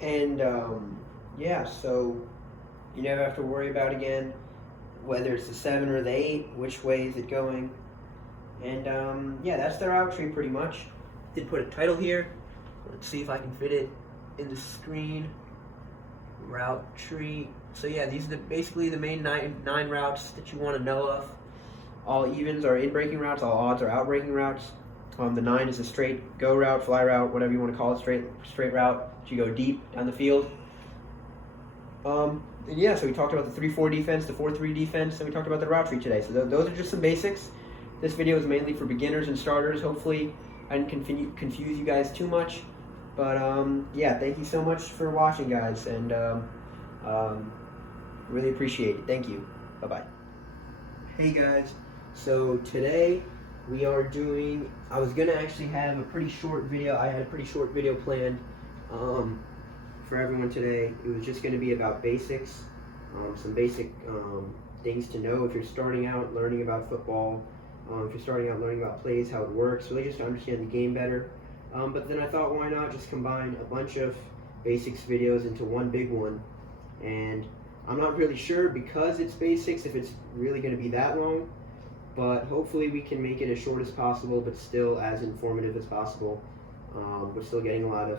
And yeah, so you never have to worry about again whether it's the 7 or the 8, which way is it going. And yeah, that's the route tree pretty much. Did put a title here. Let's see if I can fit it in the screen. Route tree. So yeah, these are basically the main nine routes that you want to know of. All evens are in-breaking routes, all odds are out-breaking routes. The 9 is a straight go route, fly route, whatever you want to call it, straight route. You go deep down the field. And yeah, so we talked about the 3-4 defense, the 4-3 defense, and we talked about the route tree today. So those are just some basics. This video is mainly for beginners and starters. Hopefully I didn't confuse you guys too much. But yeah, thank you so much for watching, guys, and really appreciate it. Thank you. Bye-bye. Hey, guys. So today we are doing, I was going to actually have a pretty short video. I had a pretty short video planned for everyone today. It was just going to be about basics, some basic things to know if you're starting out learning about football, if you're starting out learning about plays, how it works, really just to understand the game better. But then I thought, why not just combine a bunch of basics videos into one big one. And I'm not really sure, because it's basics, if it's really going to be that long. But hopefully we can make it as short as possible, but still as informative as possible. We're still getting a lot of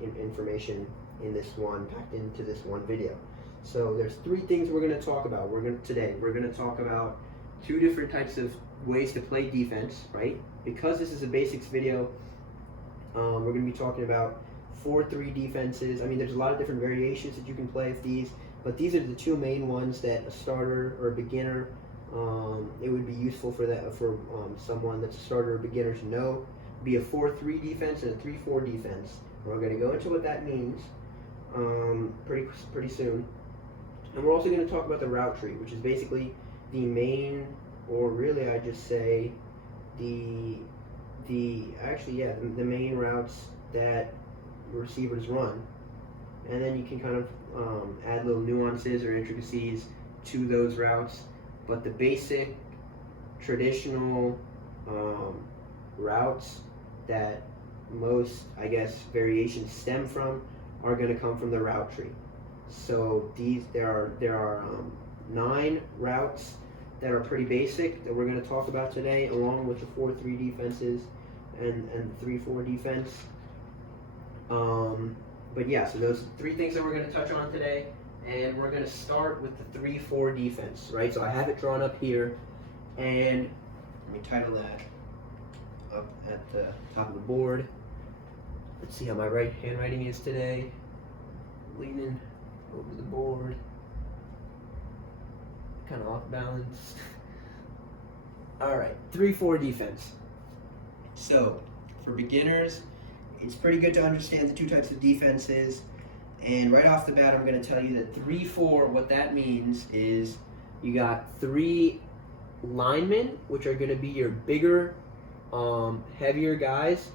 information in this one, packed into this one video. So there's 3 things we're going to talk about. Today we're going to talk about 2 different types of ways to play defense, right? Because this is a basics video, we're going to be talking about 4-3 defenses. I mean, there's a lot of different variations that you can play with these, but these are the 2 main ones that a starter or a beginner, it would be useful for someone that's a starter or beginner to know. Be a 4-3 defense and a 3-4 defense. We're going to go into what that means pretty soon. And we're also going to talk about the route tree, which is basically the main, or really I just say the main routes that receivers run. And then you can kind of add little nuances or intricacies to those routes. But the basic, traditional routes that most, I guess, variations stem from are going to come from the route tree. So there are 9 routes that are pretty basic that we're going to talk about today, along with the 4-3 defenses and 3-4 defense. But yeah, so those 3 things that we're going to touch on today, and we're going to start with the 3-4 defense, right? So I have it drawn up here, and let me title that up at the top of the board. Let's see how my handwriting is today. Leaning over the board, kind of off balance. All right, 3-4 defense. So for beginners, it's pretty good to understand the 2 types of defenses. And right off the bat, I'm going to tell you that 3-4, what that means is you got 3 linemen, which are going to be your bigger, heavier guys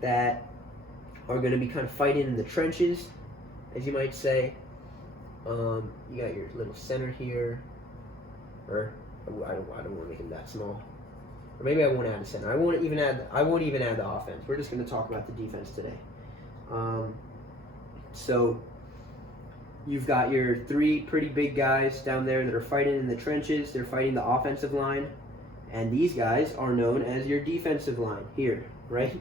that are going to be kind of fighting in the trenches, as you might say. You got your little center here, or I don't want to make him that small. Or maybe I won't add a center. I won't even add the offense. We're just going to talk about the defense today. So you've got your 3 pretty big guys down there that are fighting in the trenches. They're fighting the offensive line, and these guys are known as your defensive line here, right?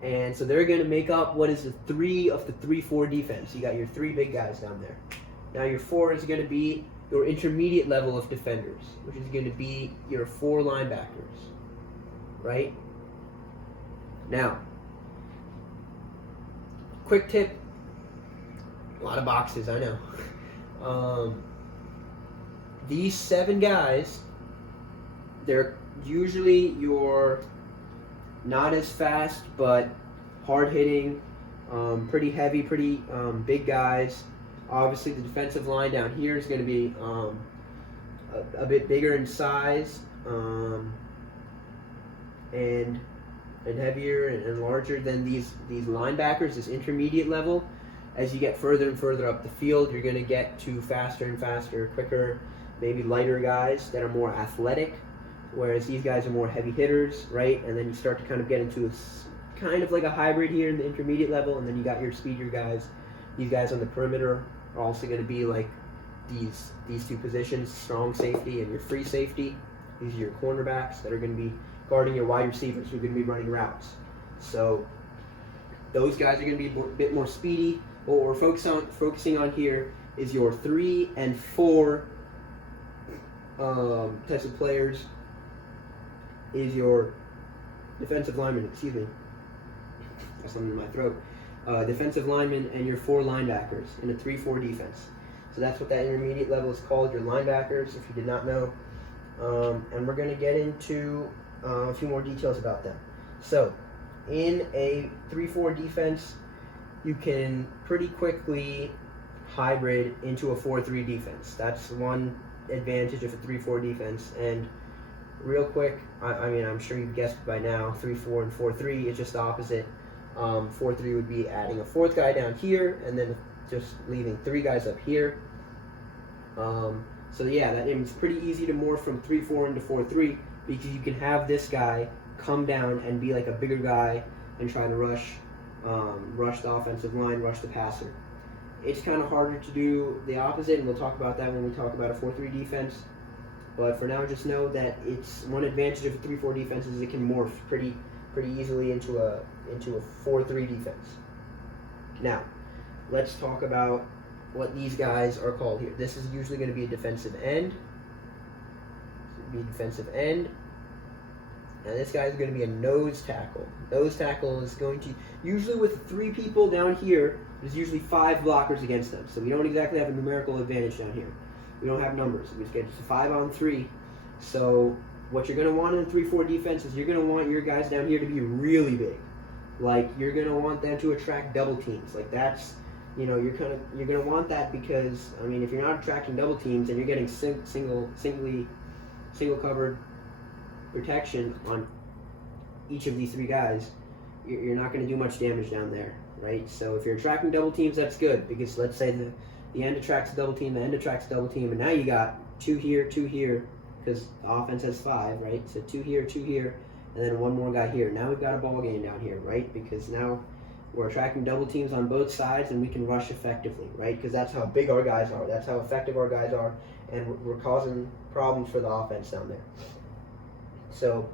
And so they're going to make up what is the 3 of the 3-4 defense. You got your 3 big guys down there. Now your 4 is going to be your intermediate level of defenders, which is going to be your 4 linebackers, right? Now, quick tip, a lot of boxes, I know. These 7 guys, they're usually your not as fast, but hard-hitting, pretty heavy, pretty big guys. Obviously, the defensive line down here is going to be a bit bigger in size and heavier and larger than these linebackers, this intermediate level. As you get further and further up the field, you're going to get to faster and faster, quicker, maybe lighter guys that are more athletic, whereas these guys are more heavy hitters, right? And then you start to kind of get into kind of like a hybrid here in the intermediate level, and then you got your speedier guys. These guys on the perimeter are also going to be like these two positions, strong safety and your free safety. These are your cornerbacks that are going to be guarding your wide receivers who are going to be running routes. So those guys are going to be a bit more speedy. What we're focusing on here is your 3 and 4 types of players. Is your defensive lineman, excuse me, got something in my throat. Defensive lineman and your 4 linebackers in a 3-4 defense. So that's what that intermediate level is called, your linebackers, if you did not know. And we're going to get into a few more details about them. So in a 3-4 defense, you can pretty quickly hybrid into a 4-3 defense. That's one advantage of a 3-4 defense. And real quick, I mean, I'm sure you've guessed by now, 3-4 and 4-3 is just the opposite. 4-3 would be adding a 4th guy down here and then just leaving 3 guys up here. So yeah, it's pretty easy to morph from 3-4 into 4-3 because you can have this guy come down and be like a bigger guy and try to rush the offensive line, rush the passer. It's kind of harder to do the opposite, and we'll talk about that when we talk about a 4-3 defense. But for now, just know that it's one advantage of a 3-4 defense is it can morph pretty easily into a 4-3 defense. Now, let's talk about what these guys are called here. This is usually going to be a defensive end. And this guy is going to be a nose tackle. Nose tackle is going to, usually with 3 people down here, there's usually 5 blockers against them. So we don't exactly have a numerical advantage down here. We don't have numbers. We just get 5 on 3. So what you're going to want in a 3-4 defense is you're going to want your guys down here to be really big. Like, you're going to want them to attract double teams. Like, that's, you're going to want that because, I mean, if you're not attracting double teams and you're getting single covered protection on each of these 3 guys, you're not going to do much damage down there, right? So if you're attracting double teams, that's good because let's say the end attracts a double team, the end attracts a double team, and now you got 2 here, 2 here, because the offense has 5, right? So 2 here, 2 here, and then 1 more guy here. Now we've got a ball game down here, right? Because now we're attracting double teams on both sides, and we can rush effectively, right? Because that's how big our guys are. That's how effective our guys are, and we're causing problems for the offense down there. So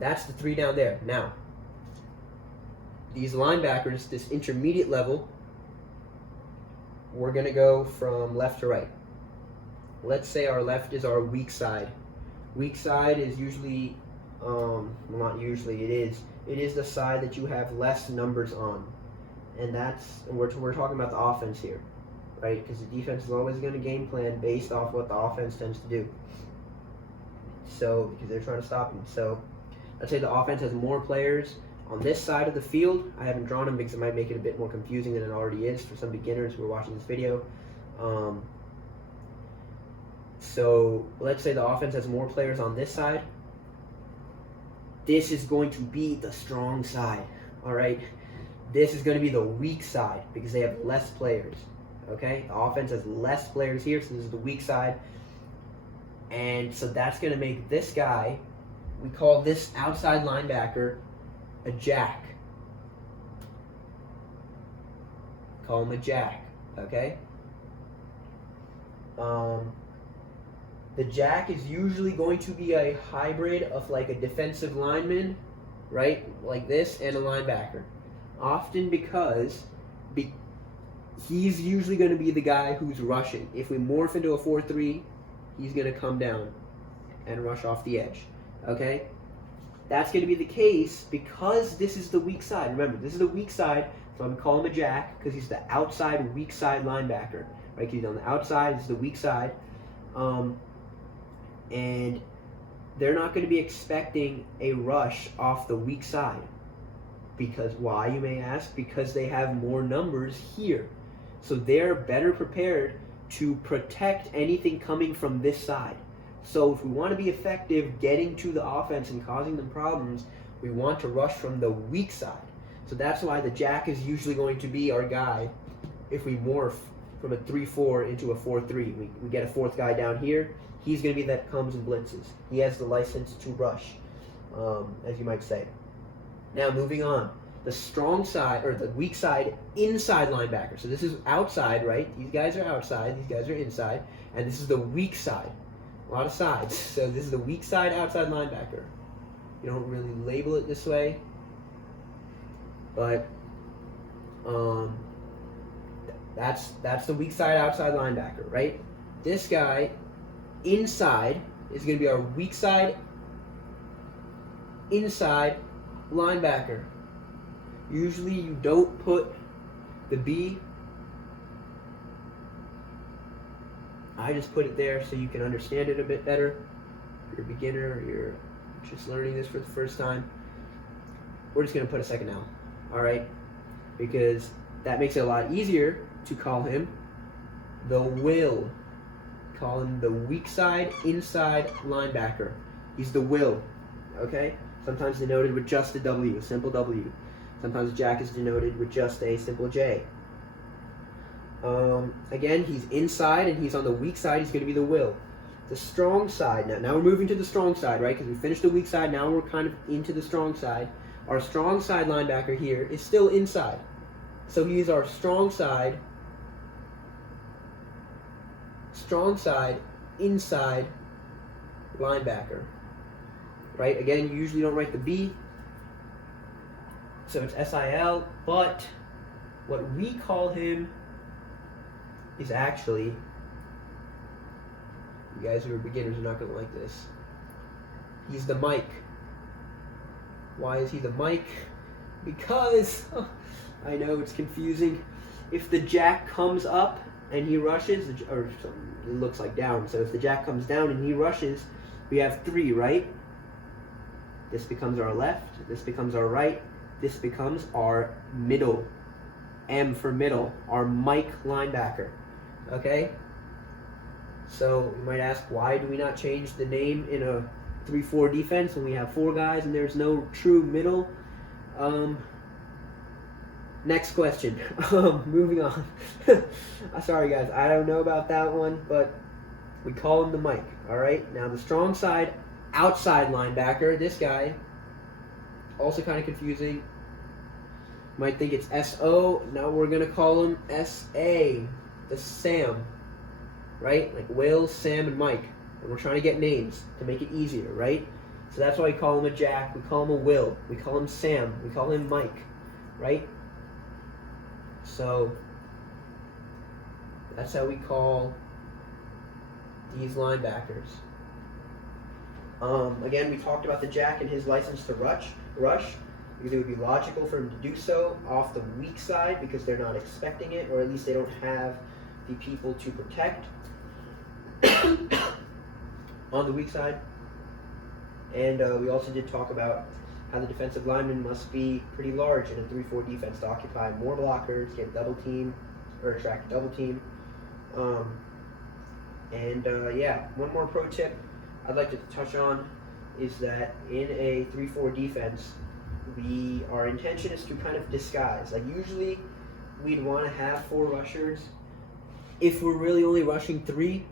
that's the 3 down there. Now, these linebackers, this intermediate level, we're going to go from left to right. Let's say our left is our weak side. Weak side is usually, not usually, it is the side that you have less numbers on. And we're talking about the offense here, right? Because the defense is always going to game plan based off what the offense tends to do. So, because they're trying to stop him. So, let's say the offense has more players on this side of the field. I haven't drawn them because it might make it a bit more confusing than it already is for some beginners who are watching this video. So, let's say the offense has more players on this side. This is going to be the strong side, all right? This is going to be the weak side because they have less players, okay? The offense has less players here, so this is the weak side. And so that's going to make this guy, we call this outside linebacker a jack. Call him a jack, okay? The jack is usually going to be a hybrid of like a defensive lineman, right? Like this, and a linebacker. Often because he's usually going to be the guy who's rushing. If we morph into a 4-3, he's going to come down and rush off the edge, okay? That's going to be the case because this is the weak side. Remember, this is the weak side, so I'm going to call him a jack because he's the outside weak side linebacker, right? He's on the outside, this is the weak side. And they're not going to be expecting a rush off the weak side. Because why, you may ask? Because they have more numbers here. So they're better prepared to protect anything coming from this side. So if we want to be effective getting to the offense and causing them problems, we want to rush from the weak side. So that's why the jack is usually going to be our guy if we morph from a 3-4 into a 4-3. We get a 4th guy down here. He's going to be that comes and blitzes. He has the license to rush, as you might say. Now, moving on. the strong side, or the weak side inside linebacker. So this is outside, right? These guys are outside, these guys are inside, and this is the weak side. A lot of sides. So this is the weak side outside linebacker. You don't really label it this way, but that's the weak side outside linebacker, right? This guy inside is going to be our weak side inside linebacker. Usually you don't put the B. I just put it there so you can understand it a bit better. If you're a beginner, or you're just learning this for the first time, we're just going to put a second L, all right? Because that makes it a lot easier to call him the will. Call him the weak side inside linebacker. He's the will, okay? Sometimes denoted with just a W, a simple W. Sometimes Jack is denoted with just a simple J. Again, he's inside and he's on the weak side. He's going to be the will. The strong side. Now we're moving to the strong side, right? Because we finished the weak side. Now we're kind of into the strong side. Our strong side linebacker here is still inside. So he's our strong side inside linebacker. Right? Again, you usually don't write the B. So it's SIL, but what we call him is actually, you guys who are beginners are not going to like this, he's the Mike. Why is he the Mike? Because, I know it's confusing, if the jack comes up and he rushes, or it looks like down, so if the jack comes down and he rushes, we have 3, right? This becomes our left, this becomes our right, this becomes our middle. M for middle, our Mike linebacker. Okay? So you might ask, why do we not change the name in a 3-4 defense when we have 4 guys and there's no true middle? Next question. Moving on. Sorry guys, I don't know about that one, but we call him the Mike. Alright? Now the strong side outside linebacker, this guy, also kind of confusing. You might think it's S-O. Now we're going to call him S-A. The Sam. Right? Like Will, Sam, and Mike. And we're trying to get names to make it easier, right? So that's why we call him a Jack. We call him a Will. We call him Sam. We call him Mike. Right? So that's how we call these linebackers. Again, we talked about the Jack and his license to rush, because it would be logical for him to do so off the weak side because they're not expecting it, or at least they don't have the people to protect on the weak side. And we also did talk about how the defensive lineman must be pretty large in a 3-4 defense to occupy more blockers, get double team, or attract a double team. Yeah, one more pro tip I'd like to touch on is that in a 3-4 defense, our intention is to kind of disguise. Like usually we'd want to have 4 rushers. If we're really only rushing 3,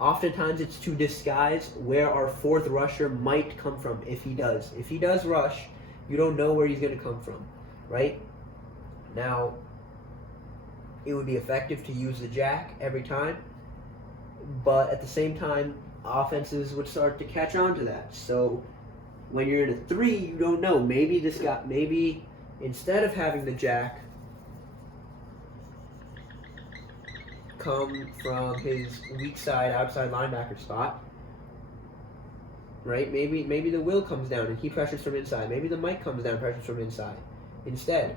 oftentimes it's to disguise where our 4th rusher might come from if he does. If he does rush, you don't know where he's going to come from, right? Now, it would be effective to use the Jack every time, but at the same time, offenses would start to catch on to that. So when you're in a 3, you don't know. Maybe instead of having the Jack come from his weak side outside linebacker spot, right? Maybe the Will comes down and he pressures from inside. Maybe the Mike comes down and pressures from inside instead.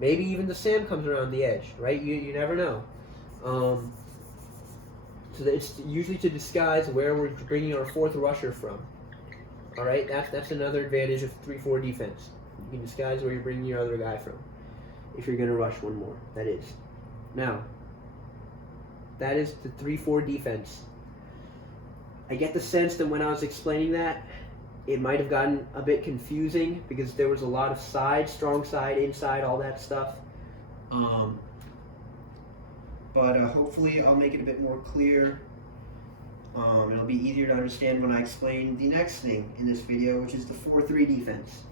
Maybe even the Sam comes around the edge, right? You never know. So it's usually to disguise where we're bringing our 4th rusher from. All right, that's another advantage of 3-4 defense. You can disguise where you're bringing your other guy from. If you're going to rush one more, that is. Now, that is the 3-4 defense. I get the sense that when I was explaining that, it might have gotten a bit confusing because there was a lot of side, strong side, inside, all that stuff. But hopefully I'll make it a bit more clear. It'll be easier to understand when I explain the next thing in this video, which is the 4-3 defense.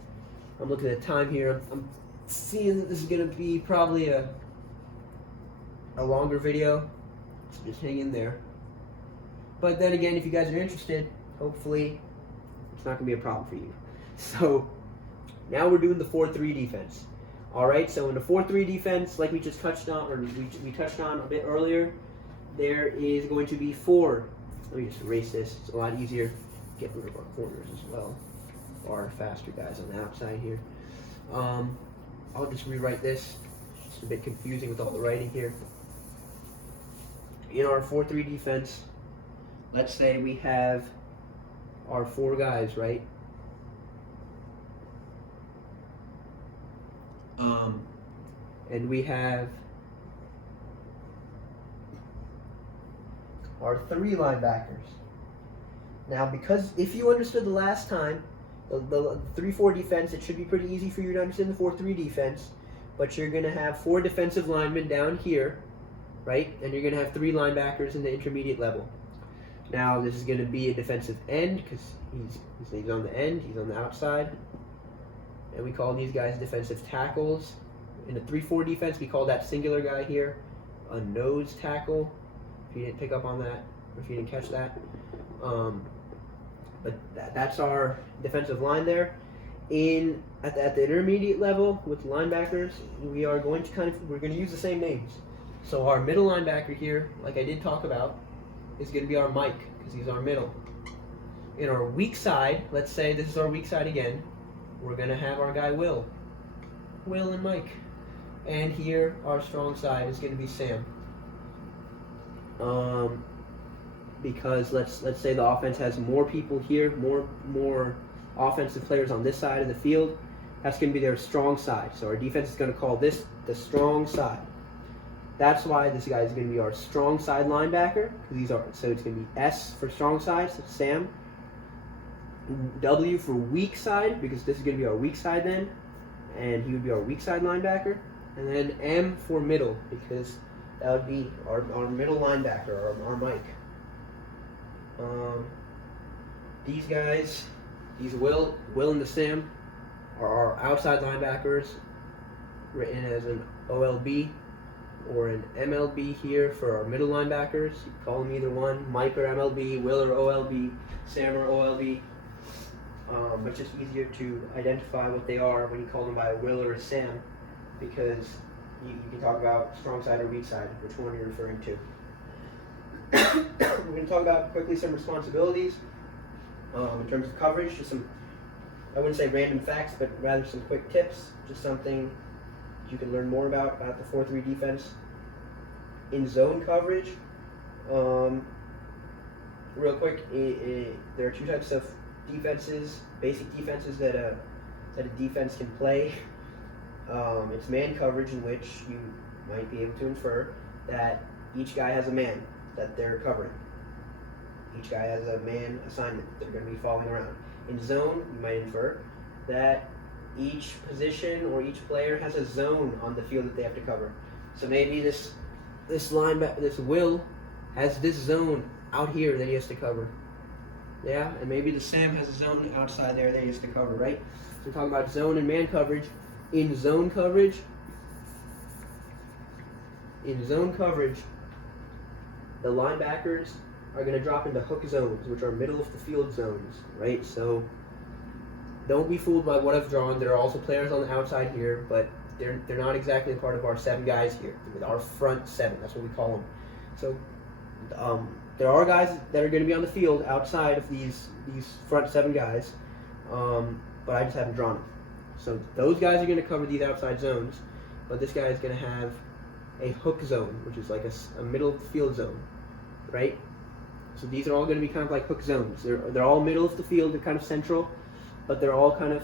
I'm looking at time here. I'm seeing that this is going to be probably a longer video, so just hang in there. But then again, if you guys are interested, hopefully it's not going to be a problem for you. So now we're doing the 4-3 defense. All right, so in the 4-3 defense, like we just touched on, or we touched on a bit earlier, there is going to be 4. Let me just erase this. It's a lot easier to get rid of our corners as well. Our faster guys on the outside here. I'll just rewrite this. It's a bit confusing with all the writing here. In our 4-3 defense, let's say we have our 4 guys, right? And we have our 3 linebackers. Now, because if you understood the last time, the 3-4 defense, it should be pretty easy for you to understand the 4-3 defense, but you're going to have 4 defensive linemen down here, right? And you're going to have 3 linebackers in the intermediate level. Now, this is going to be a defensive end because he's on the end, he's on the outside. And we call these guys defensive tackles. In the 3-4 defense, we call that singular guy here a nose tackle. If you didn't pick up on that, or if you didn't catch that. But that's our defensive line there. At the intermediate level with linebackers, we're going to use the same names. So our middle linebacker here, like I did talk about, is going to be our Mike because he's our middle. In our weak side, let's say this is our weak side again, we're going to have our guy Will and Mike. And here our strong side is going to be Sam. Because let's say the offense has more people here, more offensive players on this side of the field. That's going to be their strong side. So our defense is going to call this the strong side. That's why this guy is going to be our strong side linebacker. So it's going to be S for strong side, so Sam. W for weak side, because this is going to be our weak side then, and he would be our weak side linebacker. And then M for middle, because that would be our middle linebacker, our Mike. These guys, these Will and the Sam, are our outside linebackers, written as an OLB or an MLB here for our middle linebackers. You can call them either one, Mike or MLB, Will or OLB, Sam or OLB. But just easier to identify what they are when you call them by a Will or a Sam, because you can talk about strong side or weak side, which one you're referring to. We're going to talk about quickly some responsibilities in terms of coverage. Just some, I wouldn't say random facts, but rather some quick tips. Just something you can learn more about the 4-3 defense. In zone coverage, real quick, there are 2 types of defenses, basic defenses that a defense can play. It's man coverage, in which you might be able to infer that each guy has a man that they're covering. Each guy has a man assignment they're going to be following around. In zone, you might infer that each position or each player has a zone on the field that they have to cover. So maybe this Will has this zone out here that he has to cover. Yeah, and maybe the Sam has a zone outside there that he has to cover, right? So we're talking about zone and man coverage. In zone coverage, the linebackers are going to drop into hook zones, which are middle of the field zones, right? So don't be fooled by what I've drawn. There are also players on the outside here, but they're not exactly a part of our 7 guys here. Our front 7, that's what we call them. So there are guys that are going to be on the field outside of these front 7 guys, but I just haven't drawn them. So those guys are going to cover these outside zones, but this guy is going to have a hook zone, which is like a middle of the field zone, right? So these are all going to be kind of like hook zones. They're all middle of the field. They're kind of central, but they're all kind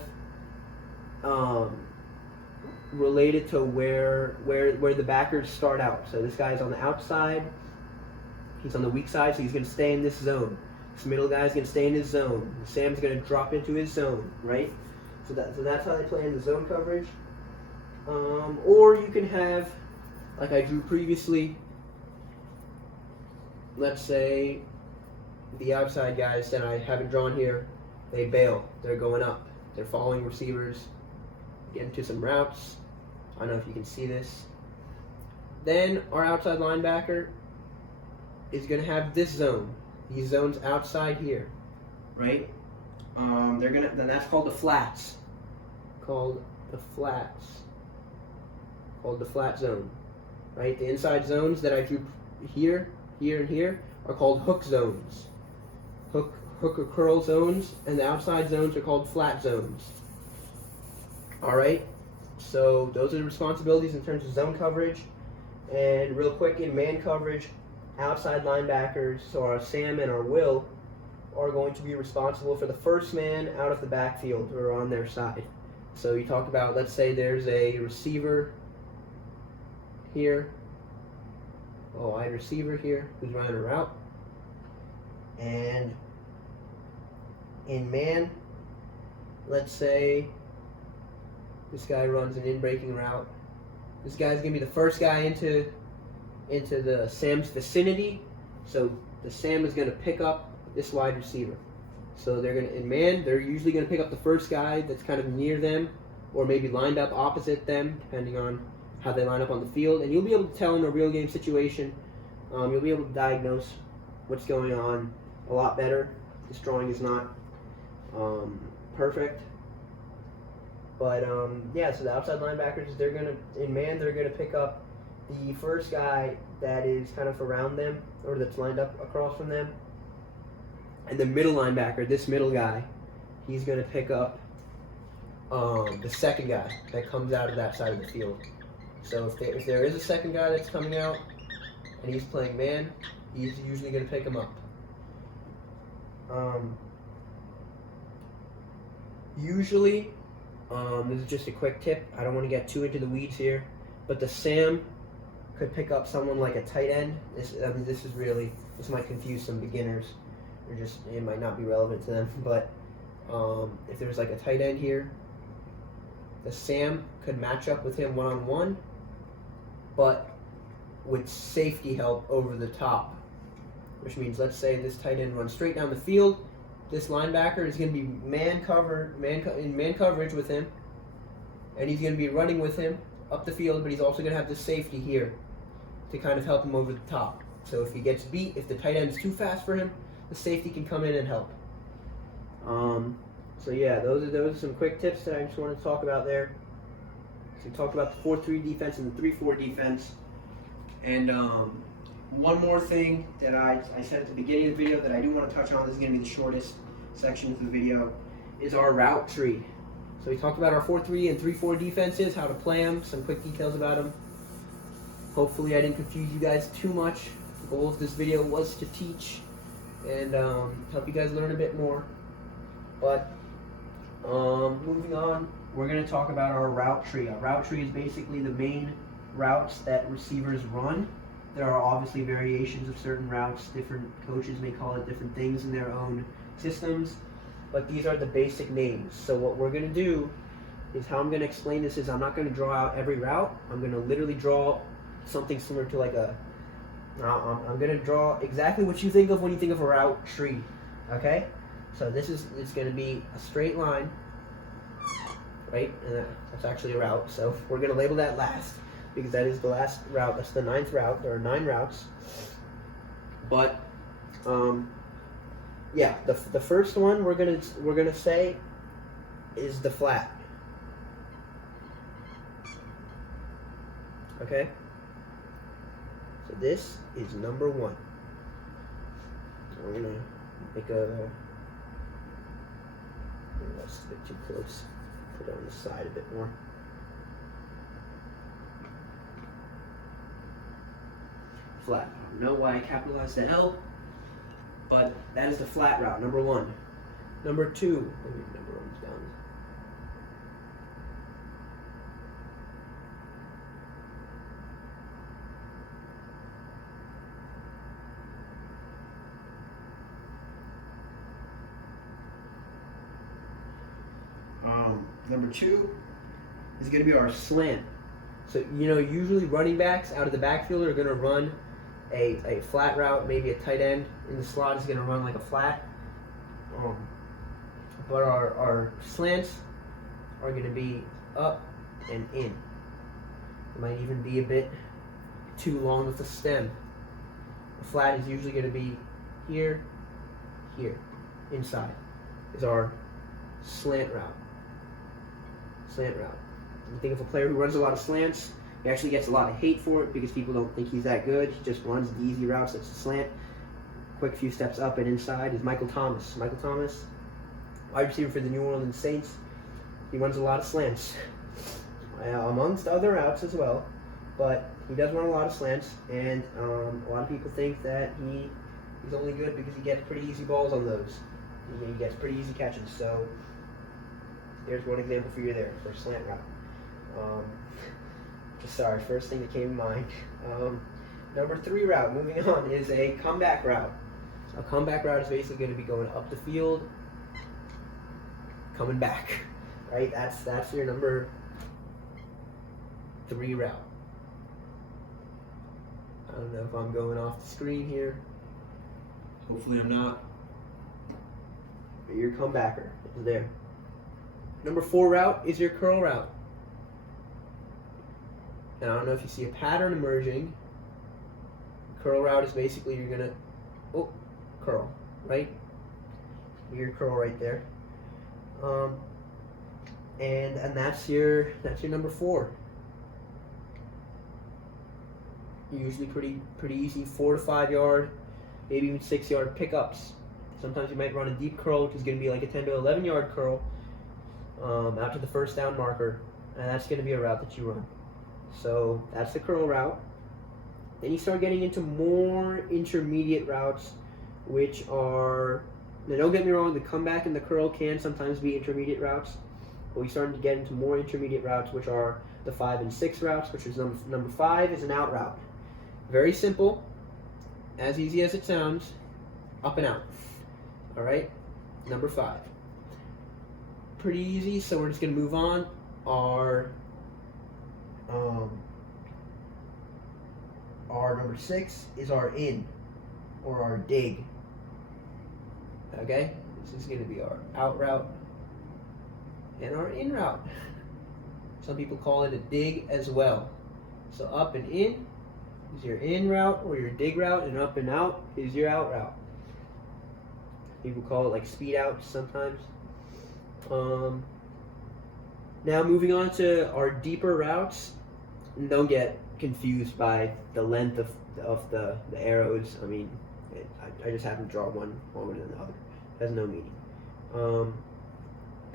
of related to where the backers start out. So this guy's on the outside. He's on the weak side, so he's going to stay in this zone. This middle guy's going to stay in his zone. Sam's going to drop into his zone, right? So that's how they play in the zone coverage. Or you can have, like I drew previously, let's say the outside guys that I haven't drawn here, they bail. They're going up. They're following receivers, get into some routes, I don't know if you can see this. Then our outside linebacker is going to have this zone. These zones outside here, right? Then that's called the flats. Called the flat zone, right? The inside zones that I drew here, here, and here are called hook zones. Hook or curl zones, and the outside zones are called flat zones. All right. So those are the responsibilities in terms of zone coverage. And real quick, in man coverage, outside linebackers, so our Sam and our Will, are going to be responsible for the first man out of the backfield or on their side. So you talk about, let's say there's a receiver here, a wide receiver here who's running a route. And in man, let's say this guy runs an in-breaking route. This guy's going to be the first guy into the Sam's vicinity. So the Sam is going to pick up this wide receiver. So they're going to, in man, they're usually going to pick up the first guy that's kind of near them or maybe lined up opposite them, depending on how they line up on the field. And you'll be able to tell in a real game situation. You'll be able to diagnose what's going on a lot better. This drawing is not perfect. But yeah, so the outside linebackers, they're gonna pick up the first guy that is kind of around them or that's lined up across from them. And the middle linebacker, this middle guy, he's gonna pick up the second guy that comes out of that side of the field. So if there is a second guy that's coming out and he's playing man, he's usually gonna pick him up. Usually, this is just a quick tip. I don't want to get too into the weeds here, but the Sam could pick up someone like a tight end. This might confuse some beginners, or just it might not be relevant to them. But if there's like a tight end here, the Sam could match up with him one-on-one, but with safety help over the top. Which means, let's say this tight end runs straight down the field. This linebacker is going to be in man coverage with him, and he's going to be running with him up the field, but he's also going to have this safety here to kind of help him over the top. So if he gets beat, if the tight end is too fast for him, the safety can come in and help. So yeah, those are some quick tips that I just wanted to talk about there. So we talked about the 4-3 defense and the 3-4 defense. And one more thing that I said at the beginning of the video that I do want to touch on, this is going to be the shortest section of the video, is our route tree. So we talked about our 4-3 and 3-4 defenses, how to play them, some quick details about them. Hopefully I didn't confuse you guys too much. The goal of this video was to teach and help you guys learn a bit more. But moving on, we're going to talk about our route tree. Our route tree is basically the main routes that receivers run. There are obviously variations of certain routes. Different coaches may call it different things in their own systems, but these are the basic names. So what we're going to do is, how I'm going to explain this is, I'm not going to draw out every route. I'm going to literally draw something similar to like I'm going to draw exactly what you think of when you think of a route tree. Okay? So it's going to be a straight line, right? And that's actually a route. So we're going to label that last, because that is the last route. That's the 9th route. There are 9 routes. But yeah, the first one we're gonna say is the flat. Okay. So this is number 1. I'm gonna make a. That's a bit too close. Put it on the side a bit more. Flat. I don't know why I capitalized the L, but that is the flat route, number 1. Number 2, number 1's done. Number 2 is going to be our slant. So, usually running backs out of the backfield are going to run a flat route. Maybe a tight end in the slot is going to run like a flat. But our slants are going to be up and in. It might even be a bit too long with the stem. The flat is usually going to be here, here, inside is our slant route. Slant route. You think of a player who runs a lot of slants, he actually gets a lot of hate for it because people don't think he's that good. He just runs the easy routes. That's a slant. Quick few steps up and inside is Michael Thomas. Michael Thomas, wide receiver for the New Orleans Saints. He runs a lot of slants, amongst other routes as well. But he does run a lot of slants, and a lot of people think that he's only good because he gets pretty easy balls on those. He gets pretty easy catches. So here's one example for you there for a slant route. Sorry, first thing that came to mind. Number 3 route, moving on, is a comeback route. A comeback route is basically going to be going up the field, coming back. Right? That's your number 3 route. I don't know if I'm going off the screen here. Hopefully I'm not. But your comebacker is there. Number 4 route is your curl route. Now, I don't know if you see a pattern emerging. Curl route is basically you're going to, curl, right? Weird curl right there. And that's your number 4. Usually pretty easy 4 to 5 yard, maybe even 6 yard pickups. Sometimes you might run a deep curl, which is going to be like a 10 to 11 yard curl out to the first down marker, and that's going to be a route that you run. So that's the curl route. Then you start getting into more intermediate routes, which are, now don't get me wrong, the comeback and the curl can sometimes be intermediate routes, but we started to get into more intermediate routes, which are the 5 and 6 routes, which is number 5 is an out route. Very simple, as easy as it sounds, up and out. All right, number 5. Pretty easy, so we're just going to move on. Our number 6 is our in, or our dig. Okay, this is going to be our out route and our in route. Some people call it a dig as well. So up and in is your in route or your dig route, and up and out is your out route. People call it like speed out sometimes. Now moving on to our deeper routes. And don't get confused by the length of the arrows. I mean, I just happen to draw one longer than the other. It has no meaning.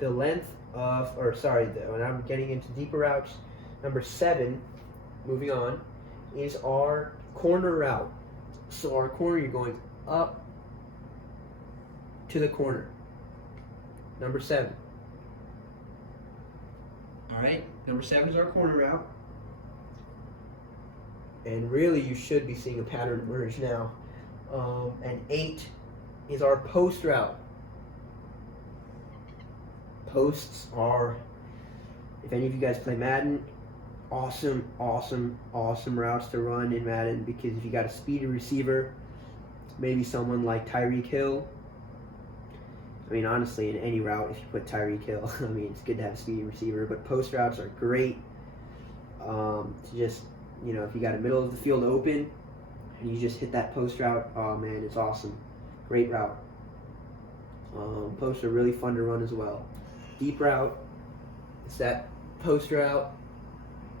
The length of, when I'm getting into deeper routes, number 7, moving on, is our corner route. So our corner, you're going up to the corner. Number 7. All right, number 7 is our corner route. And really, you should be seeing a pattern emerge now. And 8 is our post route. Posts are, if any of you guys play Madden, awesome routes to run in Madden, because if you got a speedy receiver, maybe someone like Tyreek Hill. I mean, honestly, in any route, if you put Tyreek Hill, I mean, it's good to have a speedy receiver, but post routes are great. To just, if you got a middle of the field open and you just hit that post route, oh man, it's awesome. Great route. Posts are really fun to run as well. Deep route, it's that post route,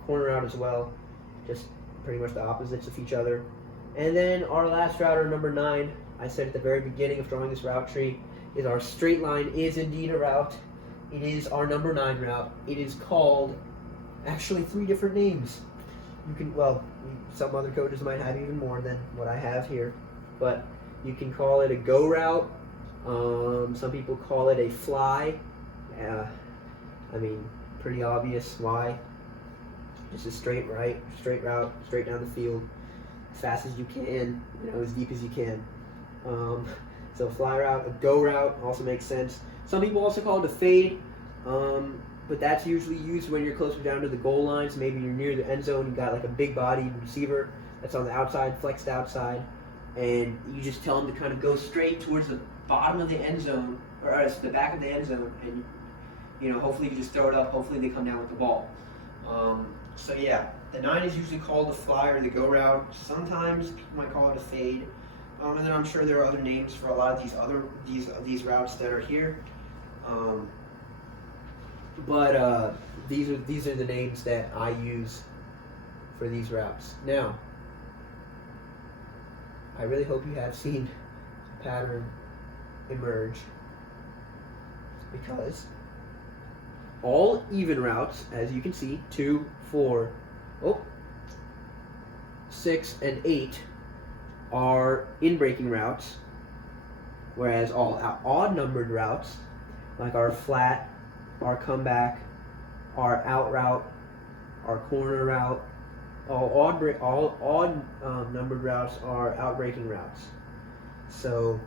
corner route as well. Just pretty much the opposites of each other. And then our last route, or number 9, I said at the very beginning of drawing this route tree, is our straight line is indeed a route. It is our number 9 route. It is called, actually 3 different names. You can, some other coaches might have even more than what I have here, but you can call it a go route. Some people call it a fly. I mean, pretty obvious why. Just a straight route, straight down the field, as fast as you can, as deep as you can. So a fly route, a go route also makes sense. Some people also call it a fade, but that's usually used when you're closer down to the goal lines. Maybe you're near the end zone, you got like a big bodied receiver that's on the outside, flexed outside, and you just tell them to kind of go straight towards the bottom of the end zone, or the back of the end zone, and hopefully you just throw it up, hopefully they come down with the ball. So yeah, The 9 is usually called the fly or the go route. Sometimes people might call it a fade. And then I'm sure there are other names for a lot of these routes that are here. But these are the names that I use for these routes. Now, I really hope you have seen a pattern emerge, because all even routes, as you can see, 2, 4, 6, and 8 are in-breaking routes, whereas all odd numbered routes, like our flat, our comeback, our out route, our corner route, all odd numbered routes are out-breaking routes. So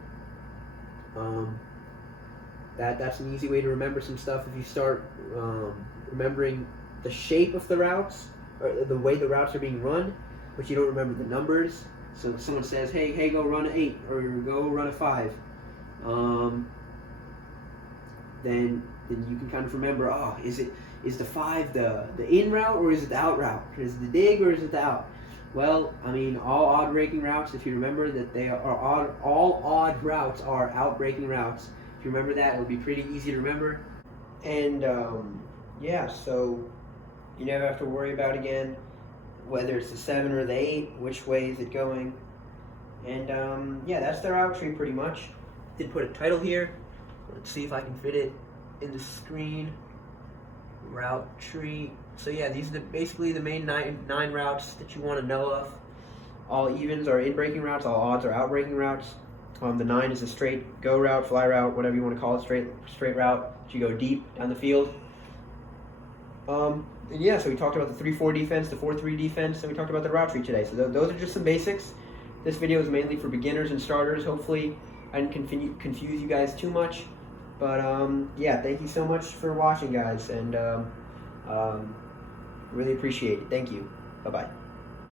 that's an easy way to remember some stuff. If you start remembering the shape of the routes, or the way the routes are being run, but you don't remember the numbers. So if someone says, hey, go run an 8 or go run a 5, then you can kind of remember, is the 5 the in route, or is it the out route? Is it the dig, or is it the out? Well, I mean, all odd breaking routes, if you remember that they are all odd routes are out breaking routes. If you remember that, it'll be pretty easy to remember. And yeah, so you never have to worry about, again, whether it's the 7 or the 8, which way is it going. And yeah, that's the route tree pretty much. Did put a title here. Let's see if I can fit it in the screen. Route tree. So yeah, these are basically the main nine routes that you want to know of. All evens are in-breaking routes, all odds are out-breaking routes. The 9 is a straight go route, fly route, whatever you want to call it, straight route. You go deep down the field. And yeah, so we talked about the 3-4 defense, the 4-3 defense, and we talked about the route tree today. So those are just some basics. This video is mainly for beginners and starters. Hopefully I didn't confuse you guys too much. But yeah, thank you so much for watching, guys, and really appreciate it. Thank you. Bye-bye.